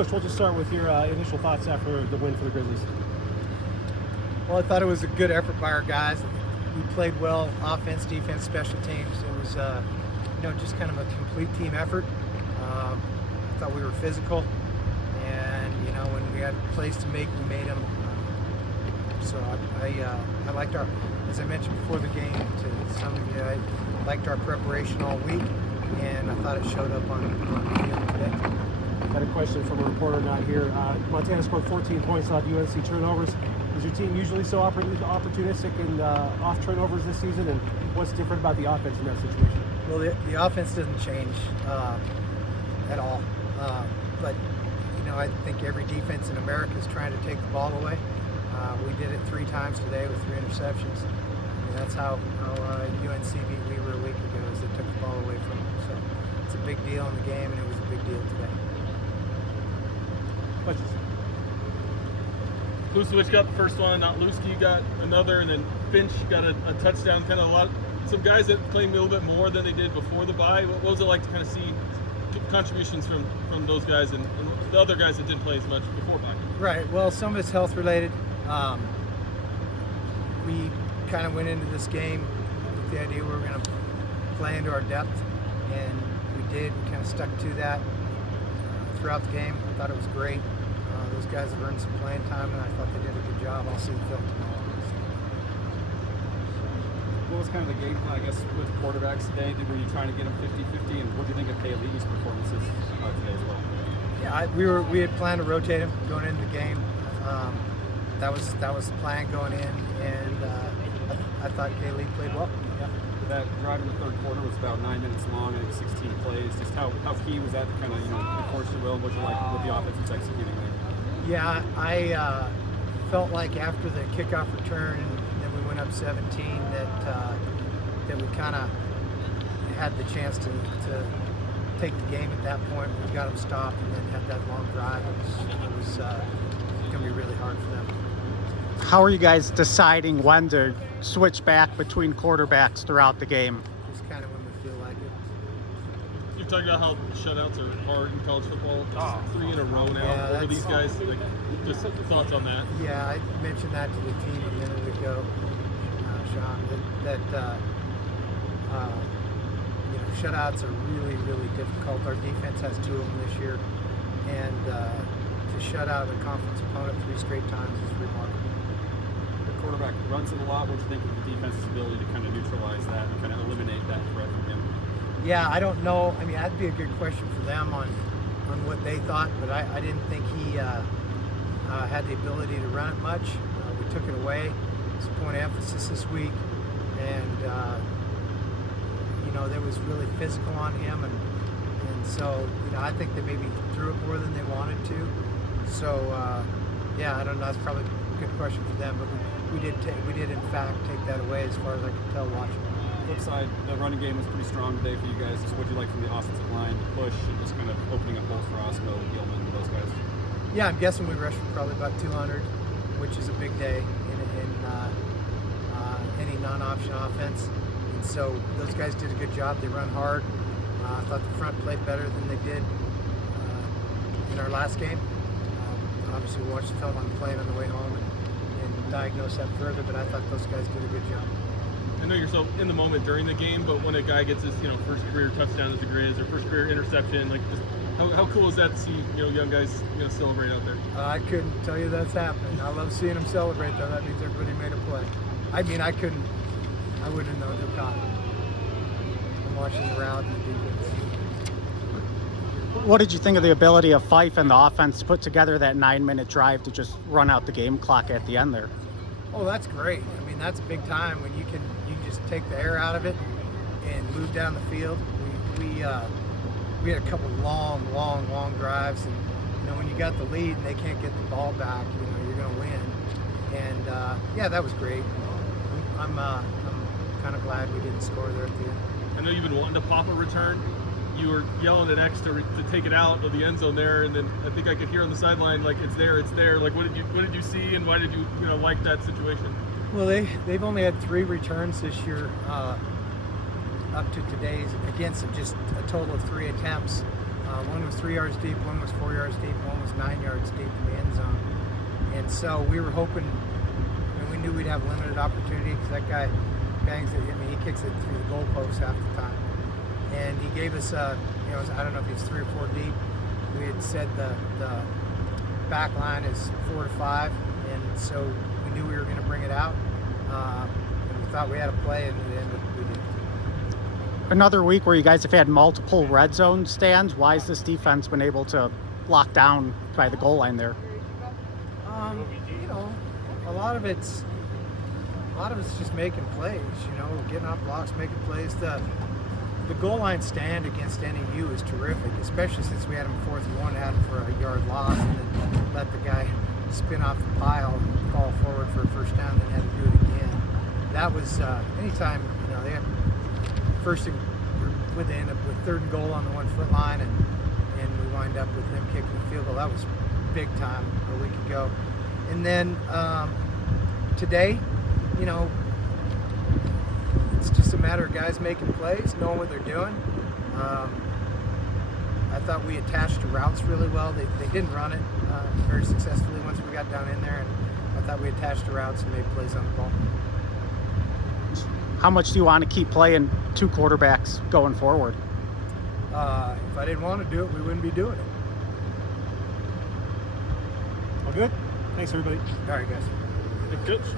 Coach, we'll just start with your initial thoughts after the win for the Grizzlies. Well, I thought it was a good effort by our guys. We played well, offense, defense, special teams. It was, just kind of a complete team effort. I thought we were physical, and when we had plays to make, we made them. So I liked our, as I mentioned before the game to some of you, I liked our preparation all week, and I thought it showed up on the field today. Got a question from a reporter not here. Montana scored 14 points off UNC turnovers. Is your team usually so opportunistic and off turnovers this season? And what's different about the offense in that situation? Well, the offense doesn't change at all. But I think every defense in America is trying to take the ball away. We did it 3 times today with 3 interceptions. I mean, that's how UNC beat Weaver a week ago, is they took the ball away from them. So it's a big deal in the game, and it was a big deal today. Questions? Kusevich got the first one, Notluski got another, and then Finch got a touchdown. Kind of some guys that played a little bit more than they did before the bye. What was it like to kind of see contributions from those guys and the other guys that didn't play as much before bye? Right. Well, some of it's health related. We kind of went into this game with the idea we were going to play into our depth, and we did. We kind of stuck to that throughout the game. I thought it was great. Those guys have earned some playing time, and I thought they did a good job. I'll see the film tomorrow. What was kind of the game plan, I guess, with quarterbacks today? Were you trying to get them 50-50, and what do you think of Kaylee's performances today as well? Yeah, we had planned to rotate him going into the game. That was the plan going in, and I thought Kaylee played well. Yeah. That drive in the third quarter was about 9 minutes long, and 16 plays. Just how key was that to kind of enforce your will? What you like with the offense was executing there? Yeah, I felt like after the kickoff return, and then we went up 17, that we kind of had the chance to take the game at that point. We got them stopped and then had that long drive. It was going to be really hard for them. How are you guys deciding when to switch back between quarterbacks throughout the game? Just kind of when we feel like it. You've talked about how shutouts are hard in college football. 3 in a row now. Yeah, Over these guys, just thoughts on that? Yeah, I mentioned that to the team a minute ago, Sean, that shutouts are really, really difficult. Our defense has 2 of them this year, and to shut out a conference opponent 3 straight times is remarkable. The quarterback runs it a lot. What do you think of the defense's ability to kind of neutralize that and kind of eliminate that threat from him? Yeah, I don't know. I mean, that'd be a good question for them on what they thought, but I didn't think he had the ability to run it much. We took it away. It's a point of emphasis this week, and there was really physical on him, and so I think they maybe threw it more than they wanted to. So I don't know. That's probably a good question for them, but we did in fact take that away as far as I could tell watching. Flip side, the running game was pretty strong today for you guys. Just what do you like from the offensive line, the push, and just kind of opening up holes for Osmo, Gilman, those guys? Yeah, I'm guessing we rushed for probably about 200, which is a big day in any non-option offense. And so those guys did a good job. They run hard. I thought the front played better than they did in our last game. Obviously, we watched the film on the plane on the way home and diagnosed that further, but I thought those guys did a good job. I know you're so in the moment during the game, but when a guy gets his first career touchdown as a Grizz or first career interception, how cool is that to see young guys celebrate out there? I couldn't tell you that's happening. I love seeing them celebrate, though. That means everybody made a play. I mean, I wouldn't have known who caught it. I'm watching the route and the defense. What did you think of the ability of Fife and the offense to put together that 9-minute drive to just run out the game clock at the end there? Oh, that's great. I mean, that's big time when you can just take the air out of it and move down the field. We had a couple long drives, and when you got the lead and they can't get the ball back, you're going to win. And that was great. I'm kind of glad we didn't score there at the end. I know you've been wanting to pop a return. You were yelling at X to take it out of the end zone there, and then I think I could hear on the sideline it's there. Like what did you see, and why did you like that situation? Well, they've only had 3 returns this year up to today's against just a total of 3 attempts. One was 3 yards deep, one was 4 yards deep, one was 9 yards deep in the end zone. And so we were hoping, we knew we'd have limited opportunity because that guy bangs it. He kicks it through the goalpost half the time. And he gave us, I don't know if he's 3 or 4 deep. We had said the back line is 4 to 5, and so we knew we were going to bring it out. And we thought we had a play, and we did. Another week where you guys have had multiple red zone stands. Why has this defense been able to lock down by the goal line there? A lot of it's just making plays. Getting off blocks, making plays. The goal line stand against NEU is terrific, especially since we had him 4th and 1, had him for a yard loss, and then let the guy spin off the pile and fall forward for a first down, then had to do it again. That was anytime they have first and they end up with 3rd and goal on the 1 foot line, and we wind up with them kicking the field goal. That was big time a week ago. And then today, it's just a matter of guys making plays, knowing what they're doing. I thought we attached to routes really well. They didn't run it very successfully once we got down in there, and I thought we attached to routes and made plays on the ball. How much do you want to keep playing 2 quarterbacks going forward? If I didn't want to do it, we wouldn't be doing it. All good? Thanks, everybody. All right, guys. Hey, Coach.